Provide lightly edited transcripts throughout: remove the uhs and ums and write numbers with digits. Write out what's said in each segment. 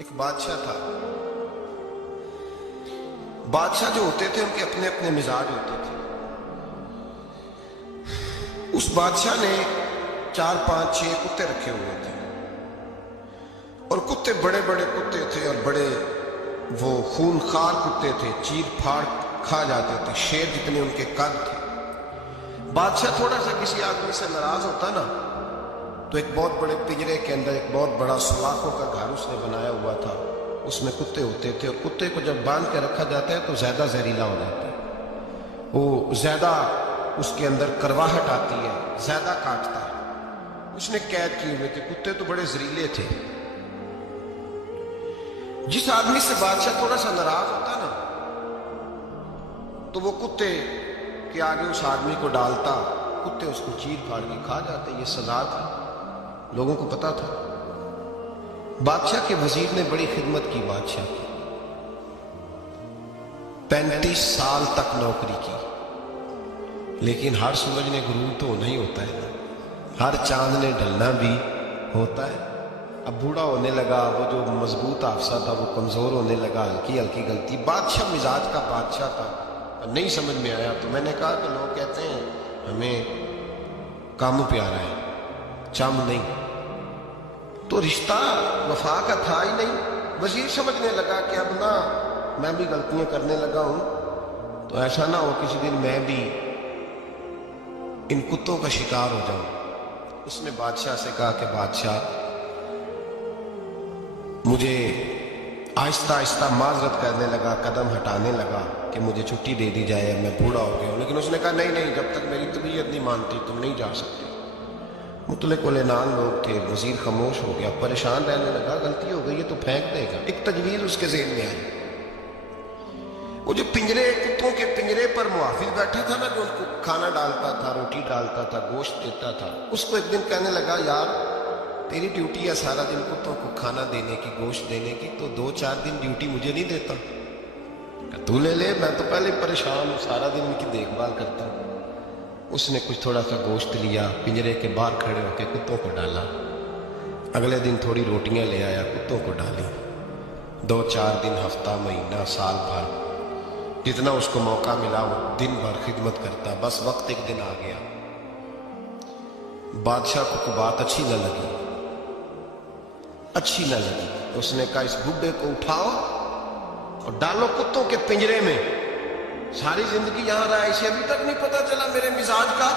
ایک بادشاہ تھا. بادشاہ جو ہوتے تھے ان کے اپنے اپنے مزاج ہوتے تھے. اس بادشاہ نے 4 5 6 کتے رکھے ہوئے تھے اور کتے بڑے بڑے کتے تھے اور بڑے وہ خونخوار کتے تھے, چیر پھاڑ کھا جاتے تھے, شیر جتنے ان کے قد تھے. بادشاہ تھوڑا سا کسی آدمی سے ناراض ہوتا نا تو ایک بہت بڑے پنجرے کے اندر ایک بہت بڑا سلاخوں کا گھر اس نے بنایا ہوا تھا. اس میں کتے ہوتے تھے اور کتے کو جب باندھ کے رکھا جاتا ہے تو زیادہ زہریلا ہو جاتا ہے, وہ زیادہ اس کے اندر کرواہٹ آتی ہے, زیادہ کاٹتا ہے. اس نے قید کیے ہوئے تھے. کتے تو بڑے زہریلے تھے. جس آدمی سے بادشاہ تھوڑا سا ناراض ہوتا نا تو وہ کتے کے آگے اس آدمی کو ڈالتا, کتے اس کو چیر پھاڑ کے کھا جاتے. یہ سزا تھی, لوگوں کو پتا تھا. بادشاہ کے وزیر نے بڑی خدمت کی بادشاہ کی, 35 سال تک نوکری کی. لیکن ہر سورج نے غروب تو نہیں ہوتا ہے, ہر چاند نے ڈھلنا بھی ہوتا ہے. اب بوڑھا ہونے لگا, وہ جو مضبوط حافظہ تھا وہ کمزور ہونے لگا, ہلکی ہلکی غلطی. بادشاہ مزاج کا بادشاہ تھا, نہیں سمجھ میں آیا تو میں نے کہا کہ لوگ کہتے ہیں ہمیں کام پیارا ہے, چم نہیں. تو رشتہ وفا کا تھا ہی نہیں. وزیر سمجھنے لگا کہ اب نہ میں بھی غلطیاں کرنے لگا ہوں تو ایسا نہ ہو کسی دن میں بھی ان کتوں کا شکار ہو جاؤں. اس نے بادشاہ سے کہا کہ بادشاہ مجھے آہستہ آہستہ معذرت کرنے لگا, قدم ہٹانے لگا کہ مجھے چھٹی دے دی جائے, میں بوڑھا ہو گیا ہوں. لیکن اس نے کہا نہیں نہیں, جب تک میری طبیعت نہیں مانتی تم نہیں جا سکتے. مطلق العنان لوگ تھے. وزیر خاموش ہو گیا, پریشان رہنے لگا. غلطی ہو گئی ہے تو پھینک دے گا. ایک تجویز اس کے ذہن میں آئی. وہ جو پنجرے, کتوں کے پنجرے پر محافظ بیٹھا تھا نا, جو ان کو کھانا ڈالتا تھا, روٹی ڈالتا تھا, گوشت دیتا تھا, اس کو ایک دن کہنے لگا یار تیری ڈیوٹی ہے سارا دن کتوں کو کھانا دینے کی, گوشت دینے کی, تو 2 4 دن ڈیوٹی مجھے نہیں دیتا؟ تو لے لے, میں تو پہلے پریشان ہوں, سارا دن ان کی دیکھ بھال کرتا ہوں. اس نے کچھ تھوڑا سا گوشت لیا, پنجرے کے باہر کھڑے ہو کے کتوں کو ڈالا. اگلے دن تھوڑی روٹیاں لے آیا, کتوں کو ڈالی. 2 4 دن, ہفتہ, مہینہ, سال بھر, جتنا اس کو موقع ملا وہ دن بھر خدمت کرتا. بس وقت ایک دن آ گیا, بادشاہ کو کوئی بات اچھی نہ لگی. اس نے کہا اس بڈھے کو اٹھاؤ اور ڈالو کتوں کے پنجرے میں. ساری زندگی یہاں رہا, اسے ابھی تک نہیں پتا چلا میرے مزاج کا.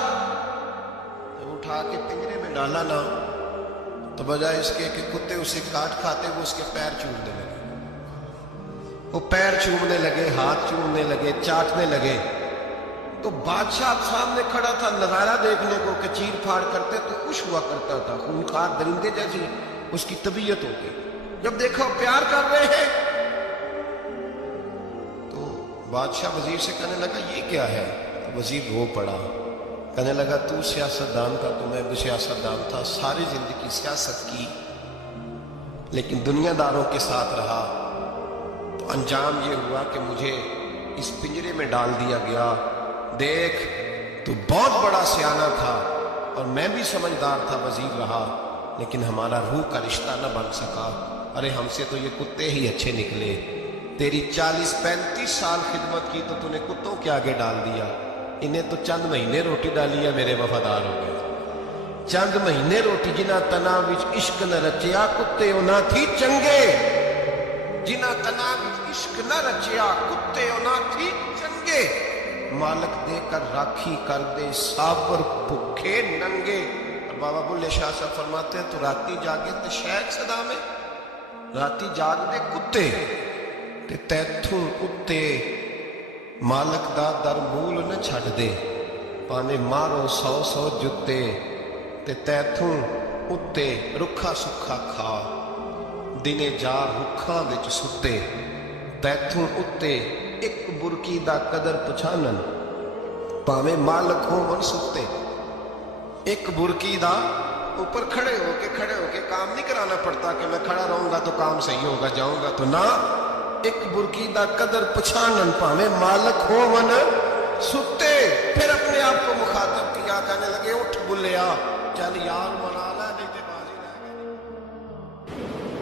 جب اٹھا کے پنجرے میں ڈالا نا تو بجائے اس کے کہ کتے اسے کاٹ کھاتے, وہ اس کے پیر چومنے لگے. وہ پیر چومنے لگے, ہاتھ چومنے لگے, چاٹنے لگے. تو بادشاہ سامنے کھڑا تھا نظارہ دیکھنے کو کہ چیر پھاڑ کرتے تو خوش ہوا کرتا تھا. خونخوار درندے جیسی اس کی طبیعت ہوتی. جب دیکھا وہ پیار کر رہے ہیں تو بادشاہ وزیر سے کہنے لگا یہ کیا ہے؟ وزیر رو پڑا, کہنے لگا تو سیاست دان تھا تو میں بھی سیاست دان تھا, ساری زندگی سیاست کی لیکن دنیا داروں کے ساتھ رہا تو انجام یہ ہوا کہ مجھے اس پنجرے میں ڈال دیا گیا. دیکھ تو بہت بڑا سیانہ تھا اور میں بھی سمجھدار تھا, وزیر رہا, لیکن ہمارا روح کا رشتہ نہ بن سکا. ارے ہم سے تو یہ کتے ہی اچھے نکلے. تیری 40 35 سال خدمت کی تو نے کتوں کے آگے ڈال دیا. انہیں تو چند مہینے روٹی ڈالی ہے, میرے وفادار ہو گئے. چند مہینے روٹی, جنہ تنا وچ عشق نہ رچیا کتے نہ تھی چنگے. جنہ تنا وچ عشق نہ رچیا کتے نہ تھی چنگے. مالک دے کر راکھی کر دے سابر بھوکے ننگے. بابا بلے شاہ صاحب فرماتے ہیں تو راتی جاگے تے شیخ صدا میں, راتی جاگ دے کتے تے تیتھوں کتے مالک دا در مول نہ چھڑ دے. پانے مارو 100 جتے تے تیتھوں اتے رکھا سکھا کھا. دنے جا رکھاں وچ ستے تیتھوں اتے ایک برکی دا قدر پچھانن. پاویں مالک ہو من ستے. ایک برکی دا اوپر کھڑے ہو کے کام نہیں کرانا پڑتا کہ میں کھڑا رہوں گا تو کام صحیح ہوگا, جاؤں گا تو نہ. ایک برکی دا قدر پچھانن پاویں مالک ہو من ستے. پھر اپنے آپ کو مخاطب کیا, کہنے لگے اٹھ بلیا چل یار منا لا نہیں تے بازی رہ گئی.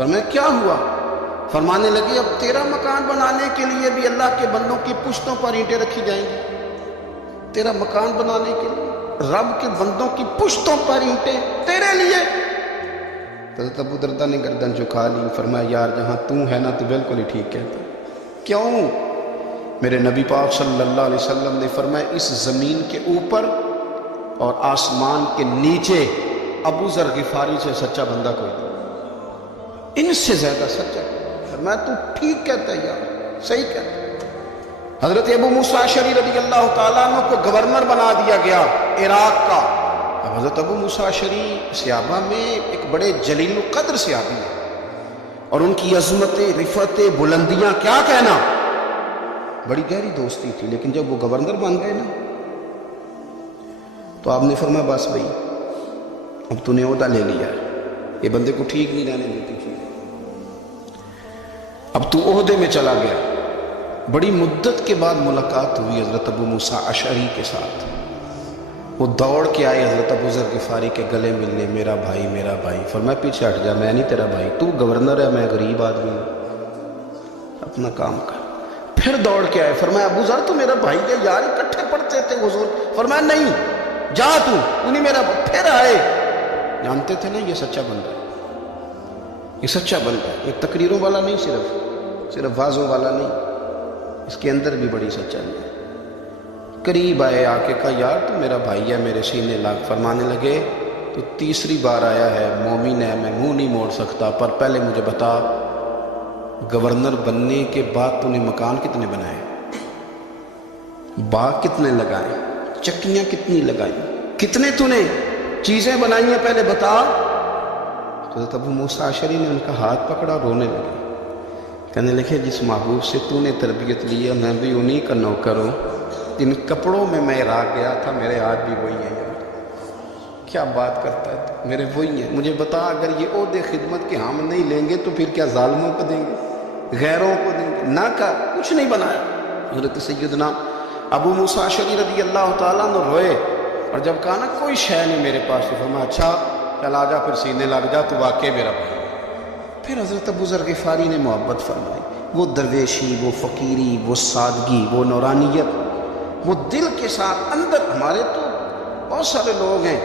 فرمایا کیا ہوا؟ فرمانے لگے اب تیرا مکان بنانے کے لیے بھی اللہ کے بندوں کی پشتوں پر اینٹیں رکھی جائیں گی. تیرا مکان بنانے کے لیے رب کے بندوں کی پشتوں پر اینٹیں تیرے لیے. حضرت ابو درداء نے گردن جھکا لی. فرمایا یار جہاں تو ہے نا تو بالکل ہی ٹھیک کہتا. کیوں؟ میرے نبی پاک صلی اللہ علیہ وسلم نے فرمایا اس زمین کے اوپر اور آسمان کے نیچے ابو ذر غفاری سے سچا بندہ کوئی نہیں، ان سے زیادہ سچا. فرمایا تو ٹھیک کہتا ہے یار، صحیح کہتا ہے. حضرت ابو موسیٰ اشعری رضی اللہ تعالیٰ عنہ کو گورنر بنا دیا گیا عراق کا. اب حضرت ابو موسیٰ اشعری صحابہ میں ایک بڑے جلیل القدر صحابی ہیں، اور ان کی عظمتیں، رفعتیں، بلندیاں کیا کہنا، بڑی گہری دوستی تھی. لیکن جب وہ گورنر بن گئے نا تو آپ نے فرمایا بس بھائی اب تو نے عہدہ لے لیا ہے، یہ بندے کو ٹھیک نہیں رہنے دیتی تھی، اب تو عہدے میں چلا گیا. بڑی مدت کے بعد ملاقات ہوئی حضرت ابو موسیٰ اشعری کے ساتھ. وہ دوڑ کے آئے حضرت ابو ذر غفاری کے گلے ملنے، میرا بھائی میرا بھائی. فرمایا پیچھے ہٹ جا، میں نہیں تیرا بھائی، تو گورنر ہے، میں غریب آدمی ہوں، اپنا کام کر. پھر دوڑ کے آئے. فرمایا ابو ذر تو میرا بھائی ہے یار، اکٹھے پڑھتے تھے حضور. فرمایا نہیں، جا تو نہیں میرا. پھر آئے. جانتے تھے نا یہ سچا بندہ ہے، یہ سچا بندہ ہے، یہ تقریروں والا نہیں، صرف وعظوں والا نہیں، اس کے اندر بھی بڑی سچائی ہے. قریب آئے، آ کے کہا یار تو میرا بھائی ہے، میرے سینے لگ. فرمانے لگے تو تیسری بار آیا ہے، مومن ہے، میں منہ نہیں موڑ سکتا، پر پہلے مجھے بتا گورنر بننے کے بعد تو نے مکان کتنے بنائے، باغ کتنے لگائے، چکیاں کتنی لگائی، کتنے تو نے چیزیں بنائی ہیں، پہلے بتا. حضرت ابو موسیٰ اشعری نے ان کا ہاتھ پکڑا، رونے لگے. کہنے لگے جس محبوب سے تو نے تربیت لی ہے میں بھی انہی کا نوکر ہوں. ان کپڑوں میں عراق گیا تھا، میرے ہاتھ بھی وہی ہیں یار. کیا بات کرتا ہے تو میرے وہی ہیں. مجھے بتا اگر یہ عہدے خدمت کے ہم نہیں لیں گے تو پھر کیا ظالموں کو دیں گے، غیروں کو دیں گے؟ نہ کا کچھ نہیں بنایا. حضرت سیدنا ابو موسیٰ اشعری رضی اللہ تعالیٰ عنہ روئے، اور جب کہا نا کوئی شے نہیں میرے پاس، تو فرمایا اچھا چل آ جا، پھر سینے لگ جا، تو واقعی میرا بھائی. پھر حضرت ابو ذر غفاری نے محبت فرمائی. وہ درویشی، وہ فقیری، وہ سادگی، وہ نورانیت، وہ دل کے ساتھ اندر. ہمارے تو بہت سارے لوگ ہیں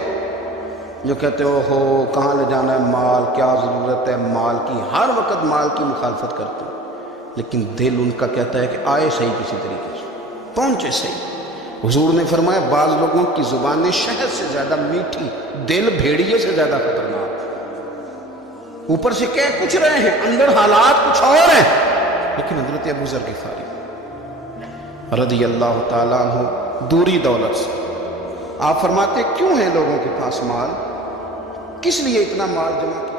جو کہتے ہو کہاں لے جانا ہے مال، کیا ضرورت ہے مال کی، ہر وقت مال کی مخالفت کرتے ہیں. لیکن دل ان کا کہتا ہے کہ آئے صحیح، کسی طریقے سے پہنچے صحیح. حضور نے فرمایا بعض لوگوں کی زبانیں شہد سے زیادہ میٹھی، دل بھیڑیے سے زیادہ خطرناک. اوپر سے کہہ کچھ رہے ہیں، اندر حالات کچھ اور ہیں. لیکن حضرت ابو ذر غفاری رضی اللہ تعالیٰ عنہ دوری دولت سے، آپ فرماتے کیوں ہے لوگوں کے پاس مال، کس لیے اتنا مال جمع کیا؟